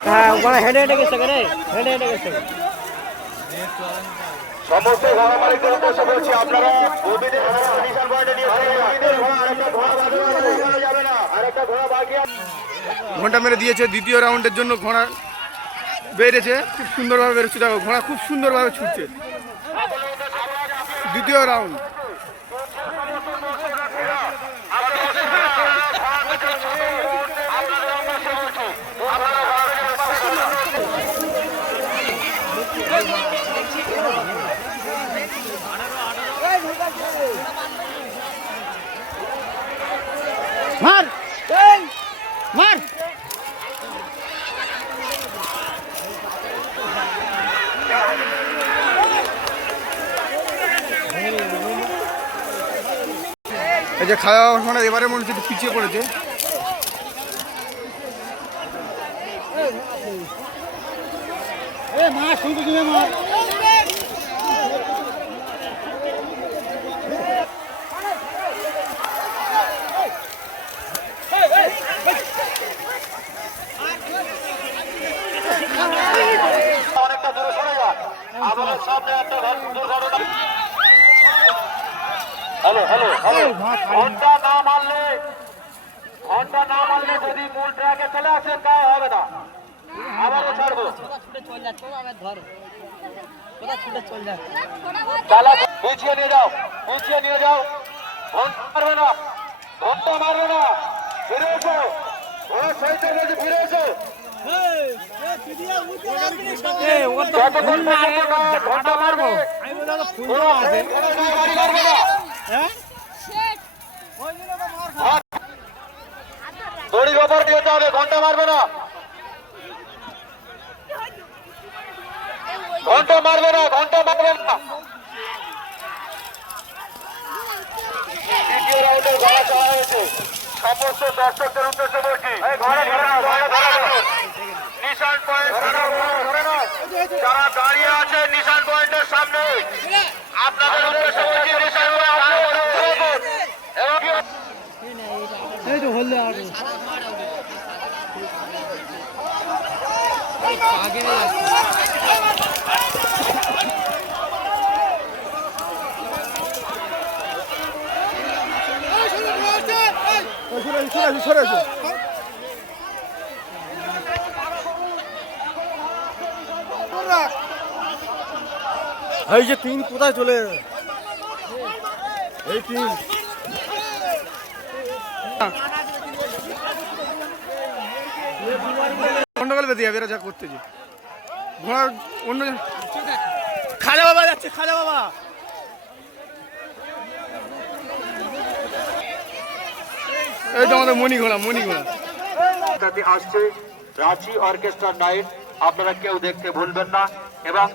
হ্যাঁ ওখানে হেঁটে হেঁটে গেছে রে, হেঁটে হেঁটে গেছে। সমস্ত ঘোড়া মালিকদের উদ্দেশ্যে বলছি, আপনারা ঘন্টা মেরে দিয়েছে। দ্বিতীয় রাউন্ডের জন্য ঘোড়া বেড়েছে, খুব সুন্দরভাবে বেরোচ্ছে। দেখো ঘোড়া খুব সুন্দরভাবে ছুটছে। দ্বিতীয় রাউন্ড। মার মার এই যে খাওয়া ঘোড়া এবারে মনে হচ্ছে একটু পিছিয়ে পড়েছে। মার শুনতে তুমি মার। অনেকটা দূরে সরে যান, আমাদের সামনে একটা দুর্ঘটনা। হ্যালো হ্যালো হ্যালো, ঘন্টা না মারলে যদি মূল ট্র্যাকে চলে আসেন তা হবে না, আবারও ছাড়বো। চালক পিছিয়ে নিয়ে যাও, পিছিয়ে নিয়ে যাও। ঘন্টা মারবে না, ঘন্টা মারবে না, ফিরে এসো, ঘোড়া সহিত ফিরে এসো। যতক্ষণ পর্যন্ত না ঘন্টা মারবে, দড়ি খবর দিতে হবে, ঘন্টা মারবে না, ঘন্টা মারবে না, ঘন্টা মারবে না। দ্বিতীয় রাউন্ডে ঘোড়া চলা হয়েছে, সমস্ত দর্শকদের উদ্দেশ্যে বলছি, নিশান পয়েন্ট যারা দাঁড়িয়ে আছে নিশান পয়েন্টের সামনে, আপনাদের উদ্দেশ্যে বলছি নিশান এই তো হল আর আগে সরে এসো। এই যে তিন কোথায় চলে, এই তিন গন্ডগোল বেঁধে যাবে এরা যা করতেছে। ঘোড়া অন্য খাজা বাবা যাচ্ছে, খাজা বাবা। এই তো আমাদের মণি ঘোড়া, মণি ঘোড়া আসছে। রাঁচি অর্কেস্ট্রা নাইট আপনারা কেউ দেখতে ভুলবেন না। এবং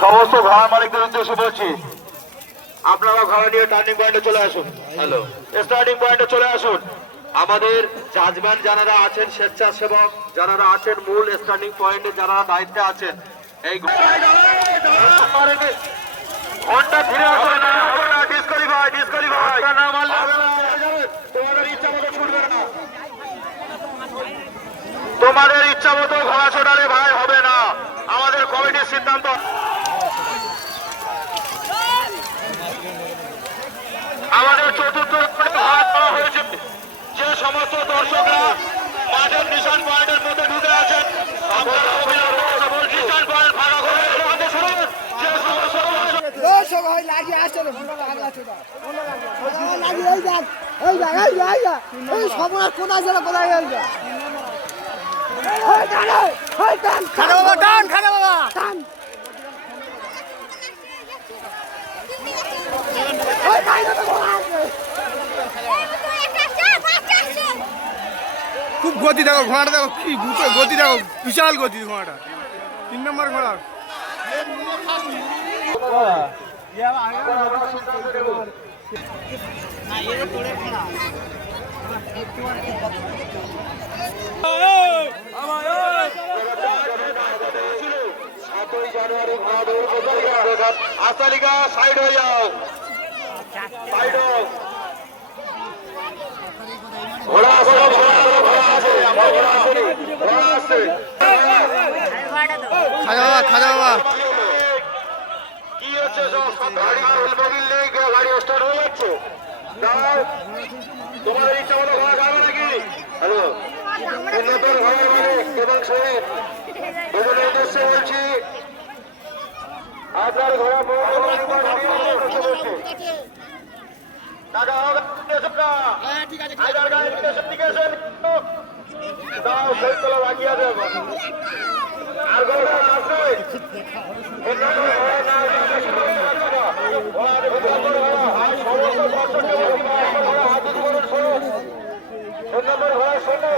সমস্ত ঘোড়া মালিকদের উদ্দেশ্যে বলছি, আপনারা ঘোড়া নিয়ে টার্নিং পয়েন্টে চলে আসুন। হ্যালো, স্টার্টিং পয়েন্টে চলে আসুন। আমাদের জাজম্যান যারা আছেন, স্বেচ্ছাসেবক যারা আছেন, মূল স্টার্টিং পয়েন্টে যারা দায়িত্বে আছেন, এই ঘন্টা ফিরে আসবে না, ডিসকোয়ালিফাই, ডিসকোয়ালিফাই না মারলে হবে না। তোমাদের ইচ্ছা মতো ছুটবে না, তোমাদের ইচ্ছা মতো ঘোড়া ছোটালে ভাই হবে না, আমাদের কমিটির সিদ্ধান্ত। আমাদের চতুর্থ ভাগ করা হয়েছে। যে সমস্ত দর্শকরা মাঠের নিশান পয়েন্টের মধ্যে ঢুকে আছেন, আপনারা নিশান পয়েন্ট ভাড়া করে শুনুন। যে সমস্ত খাজা বাবা টান, খাজা বাবা টান। খুব গতি দেখো, ঘোড়াটা দেখো কি গতি দেখো, বিশাল গতি ঘোড়াটা। 3 নম্বর ঘোড়া। আস্তালিকা সাইড হয়ে যাও, সাইড হোক। ঘোড়া ঘোড়া ঘোড়া ঘোড়া আছে। ঘোড়া আসেনি, ঘোড়া আসছে। খাজা বাবা খাজা বাবা কি হচ্ছে সব? গাড়ি ফুলবগিল নেই, গাড়ি স্টার্ট হয়ে যাচ্ছে। দাও, তোমাদের ইচ্ছা মতো ঘোড়া খাবে নাকি? হ্যালো, উন্নতর ঘোড়া মালিক এবং শহীদ দুজনের উদ্দেশ্যে বলছি, আপনার ঘোড়া টাকা হবে হায়দার গাড়ির দিকে এসে দাও, শহীদতলা বাকি আছে। আর ঘোড়া আসবে অন্যান্য ঘোড়া না অন্যান্য ঘোড়া শোনো